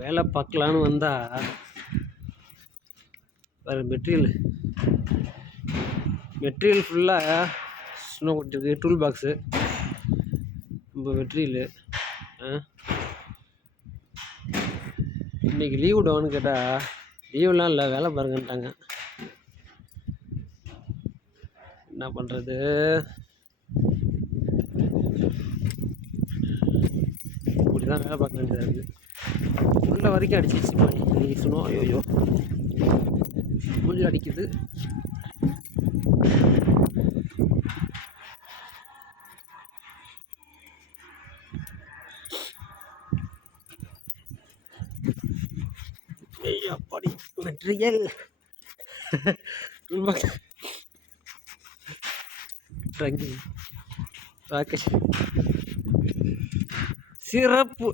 வேலை பார்க்கலான்னு வந்தால் வேறு மெட்டீரியல் ஃபுல்லாக இன்னும் கொஞ்சம் டூல் பாக்ஸு நம்ம மெட்டீரியலு. இன்றைக்கி லீவ் விடுவான்னு கேட்டால் லீவெலாம் இல்லை, வேலை பாருங்கன்ட்டாங்க. என்ன பண்ணுறது? இப்படி தான் வேலை பார்க்க வேண்டியதாக இருக்குது. உள்ள வரைக்கும் அடிச்சிச்சு மாதிரி நீ சொன்னோம். ஐயோ முள் அடிக்குது. அப்படி மெட்டீரியல் சிறப்பு.